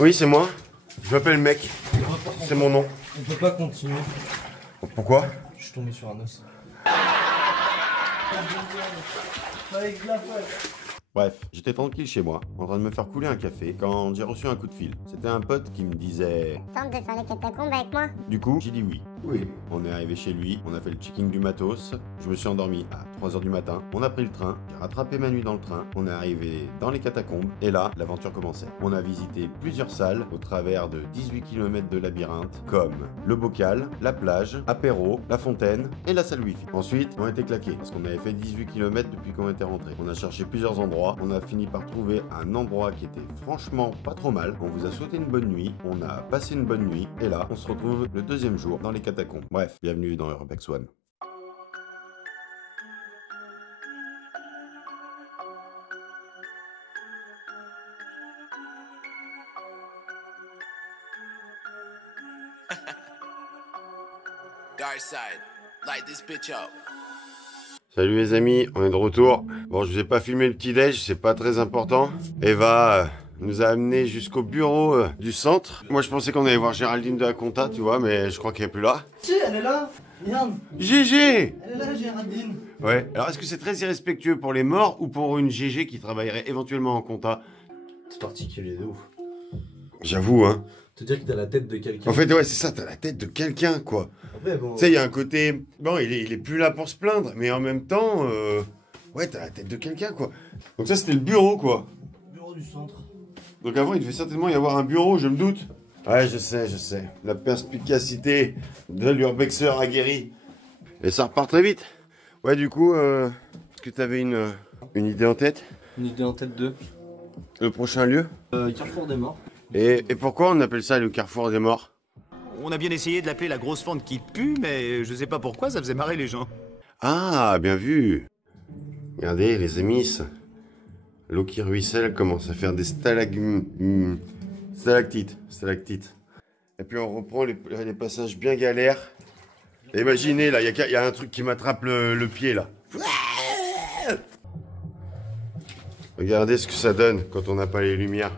Oui, c'est moi. Je m'appelle Mec. C'est mon nom. On peut pas continuer. Pourquoi? Je suis tombé sur un os. Bref, j'étais tranquille chez moi, en train de me faire couler un café, quand j'ai reçu un coup de fil. C'était un pote qui me disait... Tente de faire les catacombes avec moi. Du coup, j'ai dit oui. Oui. On est arrivé chez lui, on a fait le checking du matos, je me suis endormi à 3 h du matin, on a pris le train, j'ai rattrapé ma nuit dans le train, on est arrivé dans les catacombes, et là, l'aventure commençait. On a visité plusieurs salles au travers de 18 km de labyrinthe, comme le bocal, la plage, apéro, la fontaine et la salle wifi. Ensuite, on a été claqués, parce qu'on avait fait 18 km depuis qu'on était rentré. On a cherché plusieurs endroits, on a fini par trouver un endroit qui était franchement pas trop mal. On vous a souhaité une bonne nuit, on a passé une bonne nuit, et là, on se retrouve le deuxième jour dans les catacombes. Bref, bienvenue dans Urbex One. Dark side, light this bitch up. Salut les amis, on est de retour. Bon, je vous ai pas filmé le petit déj, c'est pas très important. Eva nous a amené jusqu'au bureau du centre. Moi, je pensais qu'on allait voir Géraldine de la Compta, tu vois, mais je crois qu'elle est plus là. Si, elle est là. Regarde. GG! Elle est là, Géraldine. Ouais, alors est-ce que c'est très irrespectueux pour les morts ou pour une GG qui travaillerait éventuellement en compta? C'est particulier de ouf. J'avoue, hein. Te dire que t'as la tête de quelqu'un. En fait, ouais, c'est ça, t'as la tête de quelqu'un, quoi. Après, bon. Tu sais, il y a un côté... Bon, il est plus là pour se plaindre, mais en même temps... Ouais, t'as la tête de quelqu'un, quoi. Donc ça, c'était le bureau, quoi. Bureau du centre. Donc avant, il devait certainement y avoir un bureau, je me doute. Ouais, je sais. La perspicacité de l'urbexeur aguerri. Et ça repart très vite. Ouais, du coup, est-ce que t'avais une idée en tête? Une idée en tête de Le prochain lieu? Carrefour des morts. Et pourquoi on appelle ça le carrefour des morts? On a bien essayé de l'appeler la grosse fente qui pue, mais je sais pas pourquoi, ça faisait marrer les gens. Ah, bien vu. Regardez, les amis, l'eau qui ruisselle commence à faire des stalactites. Et puis on reprend les passages bien galères. Imaginez, là, il y a un truc qui m'attrape le pied, là. Regardez ce que ça donne quand on n'a pas les lumières.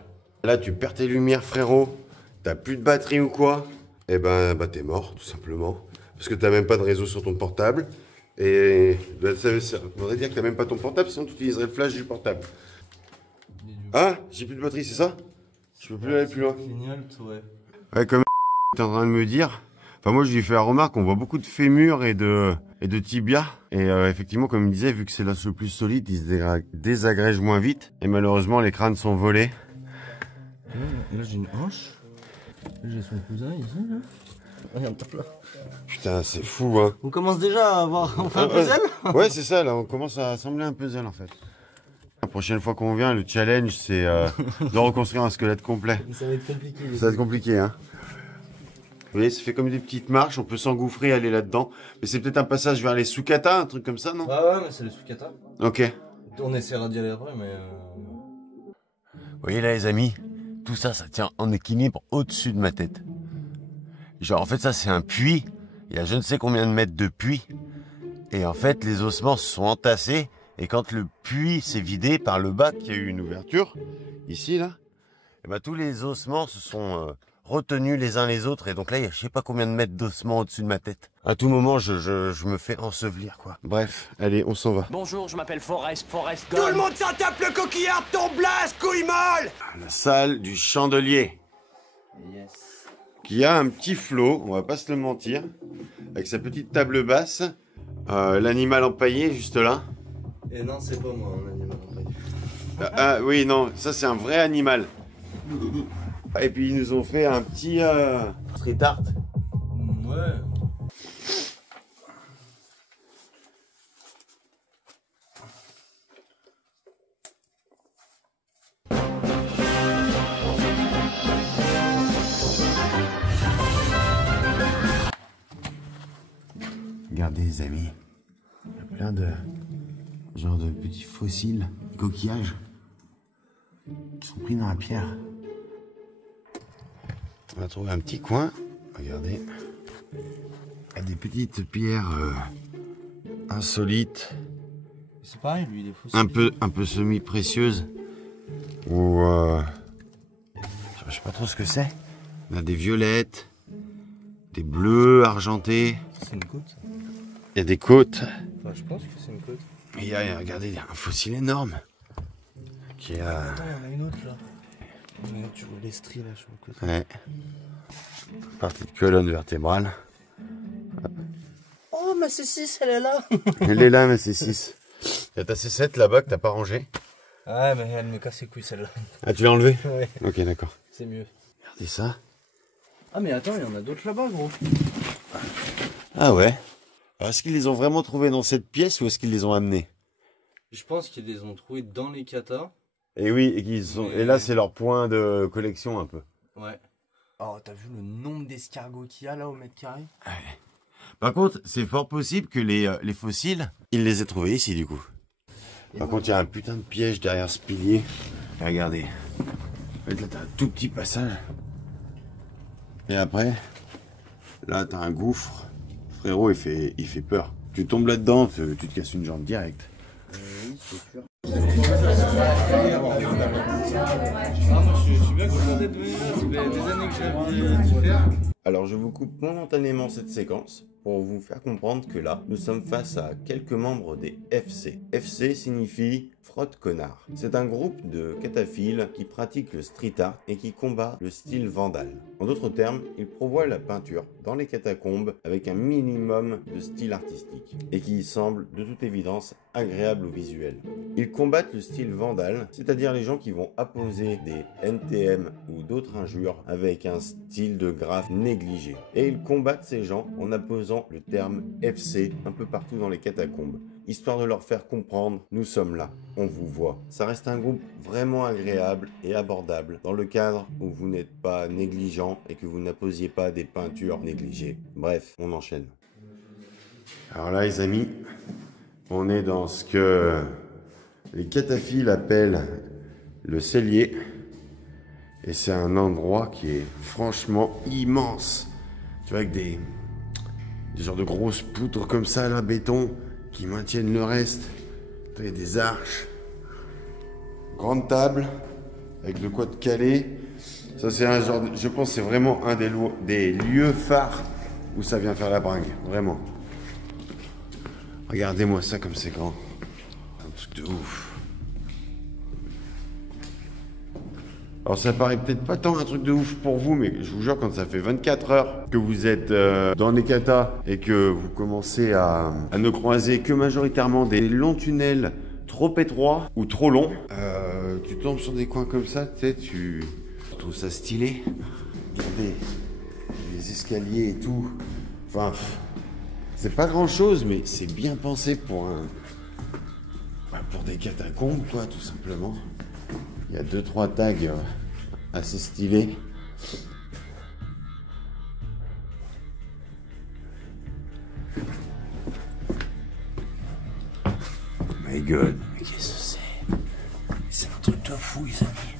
Là, tu perds tes lumières, frérot. T'as plus de batterie ou quoi? Eh ben, t'es mort, tout simplement. Parce que t'as même pas de réseau sur ton portable. Et ça voudrait dire que t'as même pas ton portable, sinon tu utiliserais le flash du portable. Ah, j'ai plus de batterie, c'est ça? Je peux plus aller plus loin. Génial, ouais. Ouais, comme t'es en train de me dire. Enfin, moi, je lui ai fait la remarque, on voit beaucoup de fémurs et de tibia. Et effectivement, comme il me disait, vu que c'est l'os le plus solide, il se désagrège moins vite. Et malheureusement, les crânes sont volés. Là, j'ai une hanche. Là, j'ai son cousin ici, là. Regarde, top là. Putain, c'est fou, hein. On commence déjà à avoir enfin un puzzle. Ouais, c'est ça, là, on commence à assembler un puzzle, en fait. La prochaine fois qu'on vient, le challenge, c'est de reconstruire un squelette complet. Ça va être compliqué. Ça va être compliqué, hein. Vous voyez, ça fait comme des petites marches, on peut s'engouffrer, aller là-dedans. Mais c'est peut-être un passage vers les Sukata, un truc comme ça, non? Ah ouais, mais c'est le Sukata. Ok. On essaiera d'y aller après, mais... Vous voyez là, les amis, tout ça, ça tient en équilibre au-dessus de ma tête. Genre, en fait, ça, c'est un puits. Il y a je ne sais combien de mètres de puits. Et en fait, les ossements se sont entassés. Et quand le puits s'est vidé par le bas, qu'il y a eu une ouverture, ici, là, et ben, tous les ossements se sont retenus les uns les autres. Et donc là, il y a je sais pas combien de mètres d'ossements au-dessus de ma tête. À tout moment, je me fais ensevelir, quoi. Bref, allez, on s'en va. Bonjour, je m'appelle Forrest Tout le monde s'en tape le coquillard de ton blast, couille molle! La salle du chandelier. Yes. Qui a un petit flot, on va pas se le mentir, avec sa petite table basse, l'animal empaillé juste là. Et non, c'est pas moi, un animal empaillé. Ah oui, non, ça c'est un vrai animal. Et puis ils nous ont fait un petit street art. Ouais. Regardez les amis, il y a plein de genre de petits fossiles, coquillages qui sont pris dans la pierre. On a trouvé un petit coin, regardez, il y a des petites pierres insolites, C'est pareil, lui, il est fossile. un peu semi-précieuses, ou je sais pas trop ce que c'est. On a des violettes, des bleus argentés. C'est une côte. Il y a des côtes. Enfin, je pense que c'est une côte. Et il y a, regardez, il y a un fossile énorme. Qui a... Attends, il y en a une autre là. Regarde, tu vois les stries là sur le côté. Ouais. Partie de colonne vertébrale. Oh, ma C6, elle est là. Elle est là, mais c'est 6. Il y a ta C7 là-bas que t'as pas rangée. Ouais, mais elle me casse les couilles celle-là. Ah, tu l'as enlevée? Ouais, Ok, d'accord. c'est mieux. Regardez ça. Ah, mais attends, il y en a d'autres là-bas, gros. Ah ouais. Alors, est-ce qu'ils les ont vraiment trouvés dans cette pièce ou est-ce qu'ils les ont amenés? Je pense qu'ils les ont trouvés dans les katas. Et oui, et qu'ils sont... Et là, c'est leur point de collection un peu. Ouais. Oh, t'as vu le nombre d'escargots qu'il y a là au mètre carré? Ouais. Par contre, c'est fort possible que les fossiles, ils les aient trouvés ici du coup. Par contre, il y a un putain de piège derrière ce pilier. Regardez. En fait, là, t'as un tout petit passage. Et après, là, t'as un gouffre. Frérot, il fait peur. Tu tombes là-dedans, tu te casses une jambe directe. Oui, c'est sûr. Je suis bien content d'être venu là, ça fait des années que j'ai envie de faire. Alors je vous coupe momentanément cette séquence pour vous faire comprendre que là, nous sommes face à quelques membres des FC. FC signifie frotte connard. C'est un groupe de cataphiles qui pratique le street art et qui combat le style vandale. En d'autres termes, ils provoient la peinture dans les catacombes avec un minimum de style artistique et qui semble de toute évidence agréable au visuel. Ils combattent le style vandale, c'est-à-dire les gens qui vont apposer des NTM ou d'autres injures avec un style de graphe négligé. Et ils combattent ces gens en apposant le terme FC un peu partout dans les catacombes, histoire de leur faire comprendre, nous sommes là, on vous voit. Ça reste un groupe vraiment agréable et abordable, dans le cadre où vous n'êtes pas négligent et que vous n'apposiez pas des peintures négligées. Bref, on enchaîne. Alors là les amis, on est dans ce que les cataphiles appellent le cellier. Et c'est un endroit qui est franchement immense. Tu vois, avec des genres de grosses poutres comme ça, là, béton, qui maintiennent le reste. Il y a des arches. Grande table, avec de quoi te caler. Ça, c'est un genre de... Je pense que c'est vraiment un des lieux phares où ça vient faire la bringue. Vraiment. Regardez-moi ça comme c'est grand. Un truc de ouf. Alors ça paraît peut-être pas tant un truc de ouf pour vous, mais je vous jure, quand ça fait 24 heures que vous êtes dans les katas et que vous commencez à ne croiser que majoritairement des longs tunnels trop étroits ou trop longs, tu tombes sur des coins comme ça, tu sais, tu trouves ça stylé. Regardez, les escaliers et tout. Enfin, c'est pas grand-chose, mais c'est bien pensé pour pour des catacombes, quoi, tout simplement. Il y a 2-3 tags assez stylés. My God, mais qu'est-ce que c'est? C'est un truc de fou, les amis.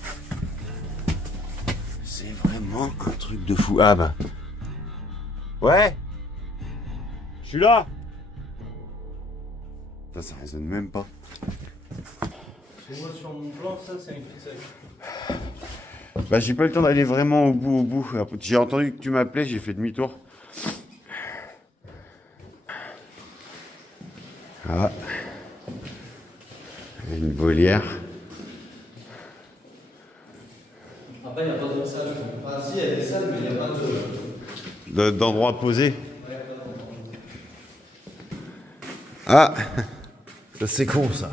C'est vraiment un truc de fou. Ah bah. Ouais. Je suis là. Ça résonne même pas. Tu vois sur mon plan, ça c'est un cul-de-sac. Bah j'ai pas eu le temps d'aller vraiment au bout. J'ai entendu que tu m'appelais, j'ai fait demi-tour. Ah. Une volière. Après, il n'y a pas d'autres salles. Enfin, si, il y a des salles, mais il n'y a pas de... D'endroits posés. Ah. Ça c'est con ça.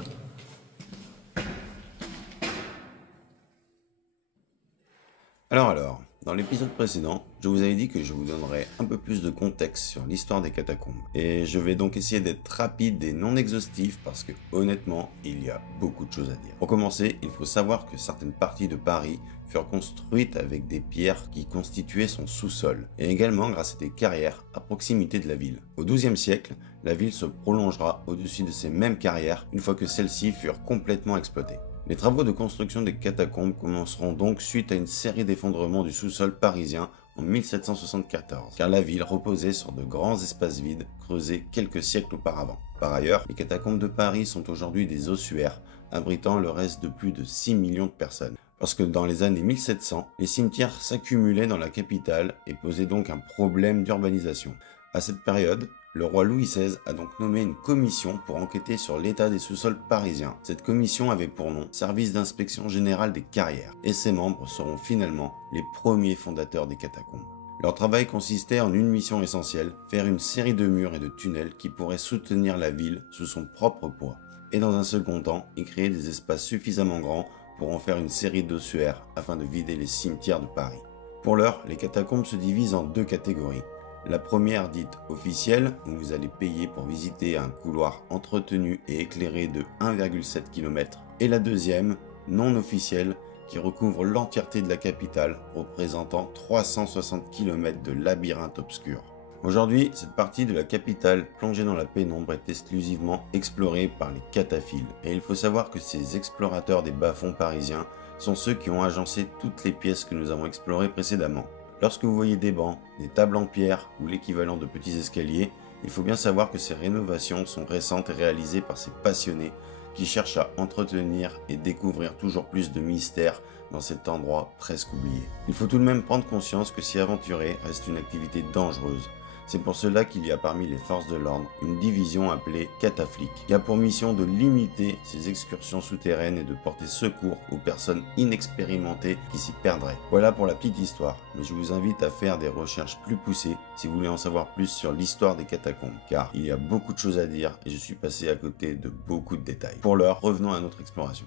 Alors, dans l'épisode précédent, je vous avais dit que je vous donnerais un peu plus de contexte sur l'histoire des catacombes. Et je vais donc essayer d'être rapide et non exhaustif parce que honnêtement, il y a beaucoup de choses à dire. Pour commencer, il faut savoir que certaines parties de Paris furent construites avec des pierres qui constituaient son sous-sol, et également grâce à des carrières à proximité de la ville. Au XIIe siècle, la ville se prolongera au-dessus de ces mêmes carrières une fois que celles-ci furent complètement exploitées. Les travaux de construction des catacombes commenceront donc suite à une série d'effondrements du sous-sol parisien en 1774, car la ville reposait sur de grands espaces vides creusés quelques siècles auparavant. Par ailleurs, les catacombes de Paris sont aujourd'hui des ossuaires, abritant le reste de plus de 6 millions de personnes. parce que dans les années 1700, les cimetières s'accumulaient dans la capitale et posaient donc un problème d'urbanisation. À cette période, le roi Louis XVI a donc nommé une commission pour enquêter sur l'état des sous-sols parisiens. Cette commission avait pour nom Service d'inspection générale des carrières, et ses membres seront finalement les premiers fondateurs des catacombes. Leur travail consistait en une mission essentielle, faire une série de murs et de tunnels qui pourraient soutenir la ville sous son propre poids. Et dans un second temps, y créer des espaces suffisamment grands pour en faire une série d'ossuaires afin de vider les cimetières de Paris. Pour l'heure, les catacombes se divisent en deux catégories. La première dite officielle, où vous allez payer pour visiter un couloir entretenu et éclairé de 1,7 km, et la deuxième, non officielle, qui recouvre l'entièreté de la capitale, représentant 360 km de labyrinthe obscur. Aujourd'hui, cette partie de la capitale plongée dans la pénombre est exclusivement explorée par les cataphiles. Et il faut savoir que ces explorateurs des bas-fonds parisiens sont ceux qui ont agencé toutes les pièces que nous avons explorées précédemment. Lorsque vous voyez des bancs, des tables en pierre ou l'équivalent de petits escaliers, il faut bien savoir que ces rénovations sont récentes et réalisées par ces passionnés qui cherchent à entretenir et découvrir toujours plus de mystères dans cet endroit presque oublié. Il faut tout de même prendre conscience que s'y aventurer reste une activité dangereuse. C'est pour cela qu'il y a parmi les forces de l'ordre une division appelée cataflic, qui a pour mission de limiter ces excursions souterraines et de porter secours aux personnes inexpérimentées qui s'y perdraient. Voilà pour la petite histoire, mais je vous invite à faire des recherches plus poussées si vous voulez en savoir plus sur l'histoire des catacombes, car il y a beaucoup de choses à dire et je suis passé à côté de beaucoup de détails. Pour l'heure, revenons à notre exploration.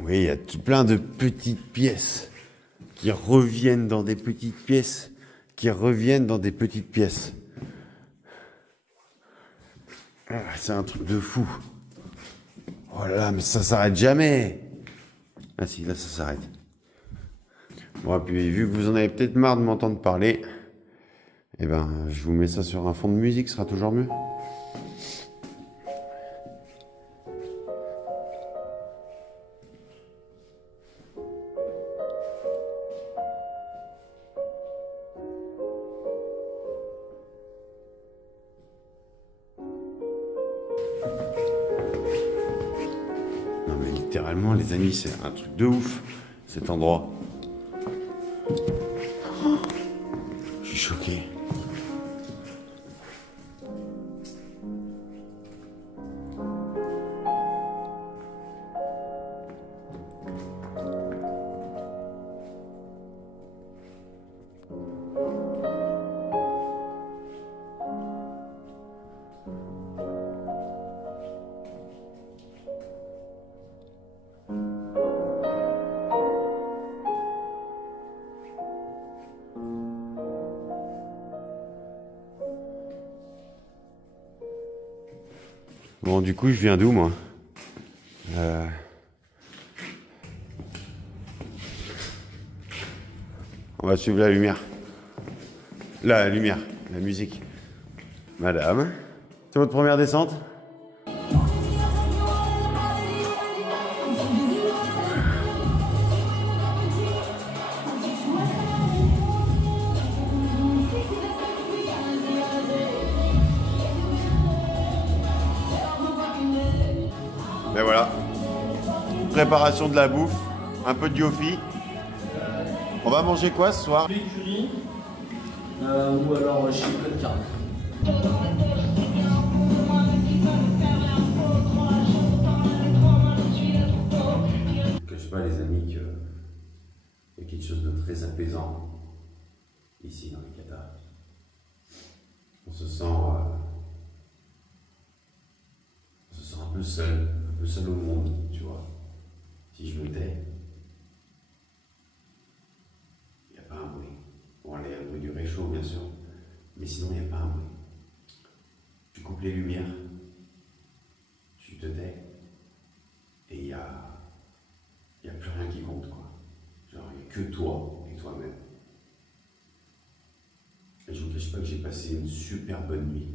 Oui, il y a plein de petites pièces qui reviennent dans des petites pièces, qui reviennent dans des petites pièces. Ah, c'est un truc de fou. Oh là là, mais ça s'arrête jamais. Ah si, là ça s'arrête. Bon, et puis vu que vous en avez peut-être marre de m'entendre parler, eh ben, je vous mets ça sur un fond de musique, ce sera toujours mieux. Non mais littéralement les amis, c'est un truc de ouf cet endroit. Oh, je suis choqué. Bon, du coup, je viens d'où, moi? On va suivre la lumière. La lumière, la musique. Madame, c'est votre première descente? Ben voilà, préparation de la bouffe, un peu de yofi. On va manger quoi ce soir? Curry, ou alors chez plein de carne. Je ne cache pas les amis qu'il y a quelque chose de très apaisant ici dans les catas. On se sent un peu seul au monde, tu vois. Si je me tais, il n'y a pas un bruit. Bon, il y a le bruit du réchaud, bien sûr, mais sinon, il n'y a pas un bruit. Tu coupes les lumières, tu te tais, et il n'y a plus rien qui compte, quoi. Genre, il n'y a que toi et toi-même. Et je ne vous cache pas que j'ai passé une super bonne nuit.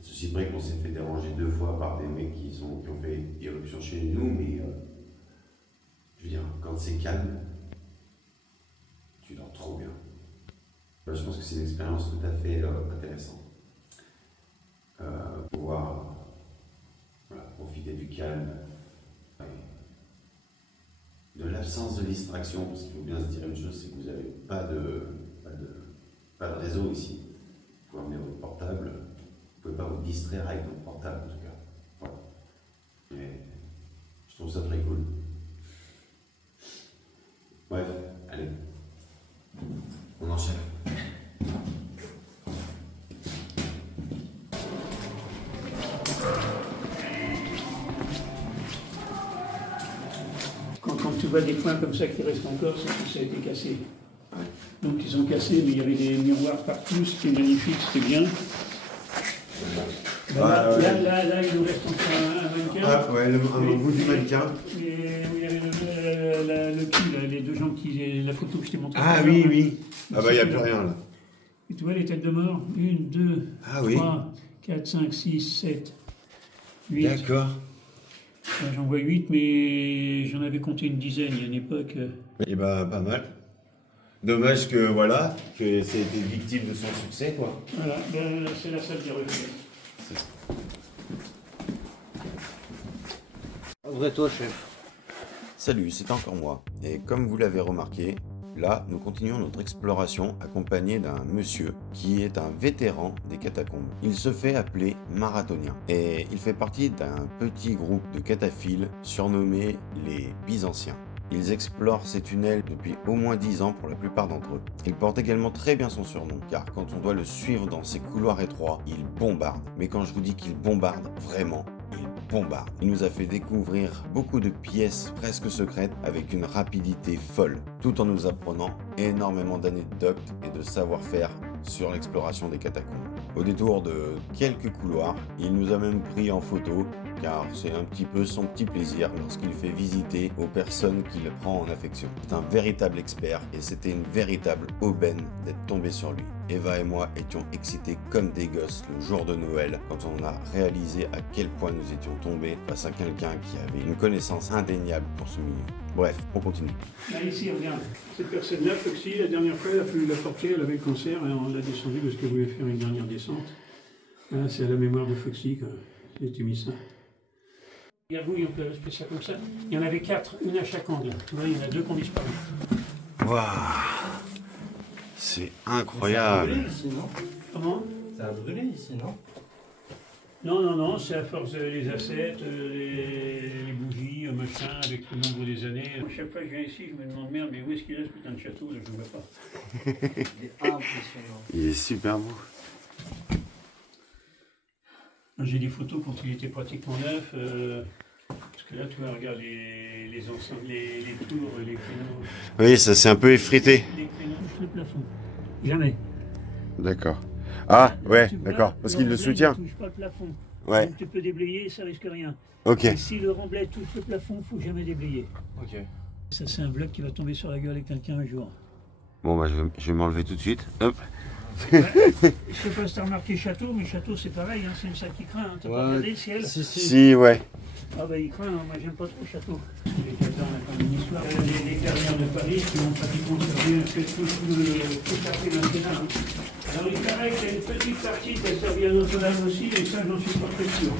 Ceci vrai qu'on s'est fait déranger 2 fois par des mecs qui ont fait irruption chez nous, mais je veux dire, quand c'est calme, tu dors trop bien. Je pense que c'est une expérience tout à fait intéressante. Pouvoir profiter du calme, l'absence de distraction, parce qu'il faut bien se dire une chose, c'est que vous n'avez pas de réseau ici. Vous pouvez emmener votre portable, vous ne pouvez pas vous distraire avec votre portable en tout cas. Voilà. Mais je trouve ça très cool. Bref, allez, on enchaîne. Quand tu vois des points comme ça qui restent encore, c'est que ça a été cassé. Donc ils ont cassé, mais il y avait des miroirs partout, c'était magnifique, c'était bien. Là, il nous reste encore un mannequin. Ah ouais, au bout du mannequin. Et où il y avait le cul, là, les deux gens la photo que je t'ai montrée. Ah oui, oui. Ah bah il n'y a plus rien là. Et tu vois les têtes de mort 1, 2, Ah oui. 3, 4, 5, 6, 7, 8. D'accord. J'en vois 8, mais j'en avais compté une dizaine il y a une époque. Et bah pas mal. Dommage que voilà, que ça ait été victime de son succès quoi. Voilà, ben, c'est la salle des reflets. Vrai toi, chef. Salut, c'est encore moi. Et comme vous l'avez remarqué, là, nous continuons notre exploration accompagné d'un monsieur qui est un vétéran des catacombes. Il se fait appeler marathonien et il fait partie d'un petit groupe de cataphiles surnommés les Byzantins. Ils explorent ces tunnels depuis au moins 10 ans pour la plupart d'entre eux. Il porte également très bien son surnom, car quand on doit le suivre dans ces couloirs étroits, il bombarde. Mais quand je vous dis qu'il bombarde, vraiment, il bombarde. Il nous a fait découvrir beaucoup de pièces presque secrètes avec une rapidité folle, tout en nous apprenant énormément d'anecdotes et de savoir-faire sur l'exploration des catacombes. Au détour de quelques couloirs, il nous a même pris en photo, car c'est un petit peu son petit plaisir lorsqu'il fait visiter aux personnes qu'il prend en affection. C'est un véritable expert et c'était une véritable aubaine d'être tombé sur lui. Eva et moi étions excités comme des gosses le jour de Noël quand on a réalisé à quel point nous étions tombés face à quelqu'un qui avait une connaissance indéniable pour ce milieu. Bref, on continue. Là, ici, regarde, cette personne-là, Foxy, la dernière fois, elle a fallu la porter, elle avait le cancer, et on l'a descendue parce qu'elle voulait faire une dernière descente. Là, c'est à la mémoire de Foxy que j'ai été mis ça. Regarde, vous, on peut appeler ça comme ça. Il y en avait 4, une à chaque angle. Tu vois, il y en a 2 qui ont disparu. Waouh, c'est incroyable. Ça a brûlé ici, non? Comment? Ça a brûlé ici, non? Non, c'est à force des assiettes, les bougies, machin, avec le nombre des années. À chaque fois que je viens ici, je me demande, merde, mais où est-ce qu'il est ce putain de château? Là, je ne vois pas. Il est impressionnant. Il est super beau. J'ai des photos quand il était pratiquement neuf. Parce que là, tu vois, regarde les ensembles, les tours, les créneaux. Oui, ça s'est un peu effrité. Les créneaux touchent le plafond. Jamais. D'accord. Ah, ouais, Tu vois, d'accord, parce qu'il le remblai soutient. ne touche pas le plafond. Ouais, Donc tu peux déblayer, ça risque rien. ok. Et si le remblai touche le plafond, il ne faut jamais déblayer. Ok. Ça, c'est un bloc qui va tomber sur la gueule de quelqu'un un jour. Bon, bah, je vais m'enlever tout de suite. Hop. Je sais pas si tu as remarqué château, mais château c'est pareil, hein, c'est une salle qui craint. Hein. T'as pas regardé le ciel? Si, ouais. Ah bah il craint, hein. Moi j'aime pas trop château. Les Catalans, on a quand même une histoire. Les carrières de Paris qui ont pratiquement servi tout à fait national. Alors il paraît qu'il y a une petite partie qui a servi à Notre-Dame aussi, et ça j'en suis pas très sûr.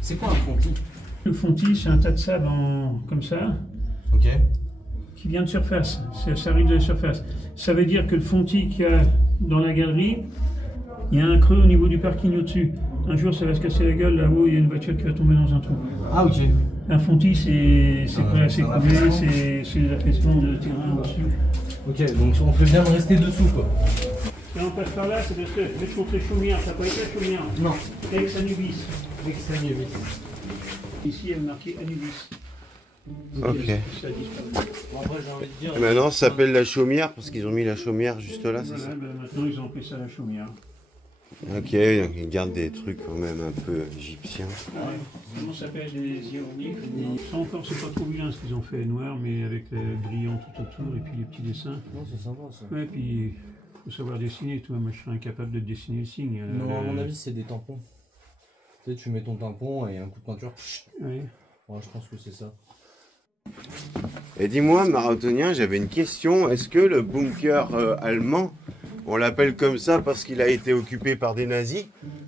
C'est quoi un fontis? Le fontis, c'est un tas de sable comme ça, Ok. qui vient de surface. Ça arrive de la surface. Ça veut dire que le fontis qu'il y a dans la galerie, il y a un creux au niveau du parking au-dessus. Un jour, ça va se casser la gueule, là-haut, il y a une voiture qui va tomber dans un trou. Ah, ok. Un fontis, c'est coulé, c'est l'affaissement de terrain au-dessus. Ok, donc on peut bien rester dessous, quoi. Là, on passe par là, c'est parce que je vais te montrer Chaumière. Ça n'a pas été à Chaumière. Non. Ex Anubis. Extrêmement vite. Ici, il y a marqué Anubis. Ok. Ça a disparu. Bon, après, j'ai envie de dire. Maintenant, ça s'appelle la chaumière parce qu'ils ont mis la chaumière juste là, c'est ça? Voilà, ben, maintenant, ils ont appelé ça la Chaumière. Ok, donc ils gardent des trucs quand même un peu égyptiens. Ouais. Comment ça s'appelle les hiéroglyphes? Ça encore, c'est pas trop vilain ce qu'ils ont fait, noir, mais avec le brillant tout autour et puis les petits dessins. Non, c'est sympa ça. Ouais, puis faut savoir dessiner, toi. Moi, je serais incapable de dessiner le signe. Non, à mon avis, c'est des tampons. Tu sais, tu mets ton tampon et un coup de peinture. Ouais. Ouais, je pense que c'est ça. Et dis-moi, marathonien, j'avais une question. Est-ce que le bunker allemand, on l'appelle comme ça parce qu'il a été occupé par des nazis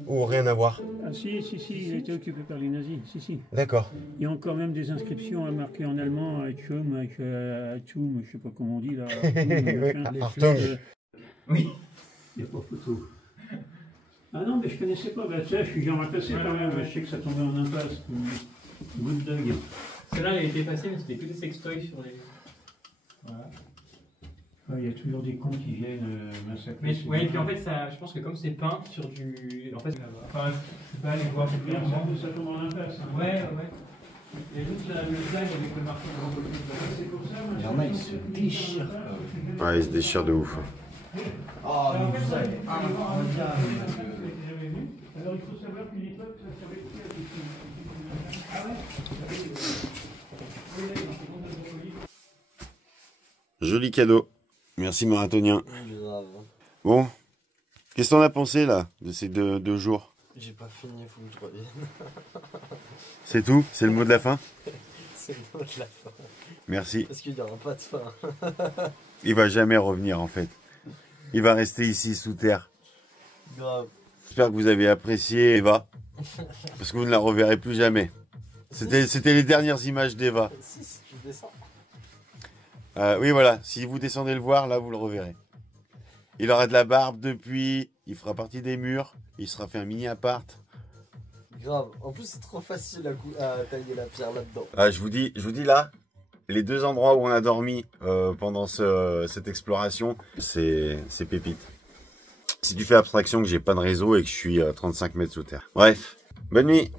ou rien à voir? Ah si, il a été occupé par les nazis, si. D'accord. Il y a encore même des inscriptions marquées en allemand, Achum, Achum, je sais pas comment on dit là. Achtung. Oui. Il n'y a pas photo. Ah non, mais je connaissais pas. Bah, tu sais, je suis bien passé quand même. Je sais que ça tombait en impasse. Good dog. Celle-là, elle a été passée, mais c'était que des sextoys sur les. Voilà. Il y a toujours des cons qui viennent massacrer. Mais, ouais, et puis en fait, ça, je pense que comme c'est peint sur du. En fait, enfin, je peux aller voir. C'est bien, ça tombe en impasse. Hein. Ouais. Et juste le design avec le marqueur de C'est pour ça, moi, Il y en a, ils se déchirent. Ouais, il se déchire de ouf. Oh, le design incroyable. Alors il faut savoir qu'une époque, ça servait à ah ouais. Joli cadeau. Merci marathonien. Grave. Bon, qu'est-ce qu'on a pensé là de ces deux jours? J'ai pas fini, faut que je revienne. C'est tout? C'est le mot de la fin? C'est le mot de la fin. Merci. Parce qu'il n'y aura pas de fin. Il va jamais revenir en fait. Il va rester ici sous terre. Grave. J'espère que vous avez apprécié Eva. Parce que vous ne la reverrez plus jamais. C'était les dernières images d'Eva. Si, je descends. Oui voilà, si vous descendez le voir, là vous le reverrez. Il aura de la barbe depuis, il fera partie des murs, il sera fait un mini appart. Grave. En plus, c'est trop facile à tailler la pierre là-dedans. Je vous dis là, les deux endroits où on a dormi pendant cette exploration, c'est pépite. Si tu fais abstraction que j'ai pas de réseau et que je suis à 35 mètres sous terre. Bref, bonne nuit.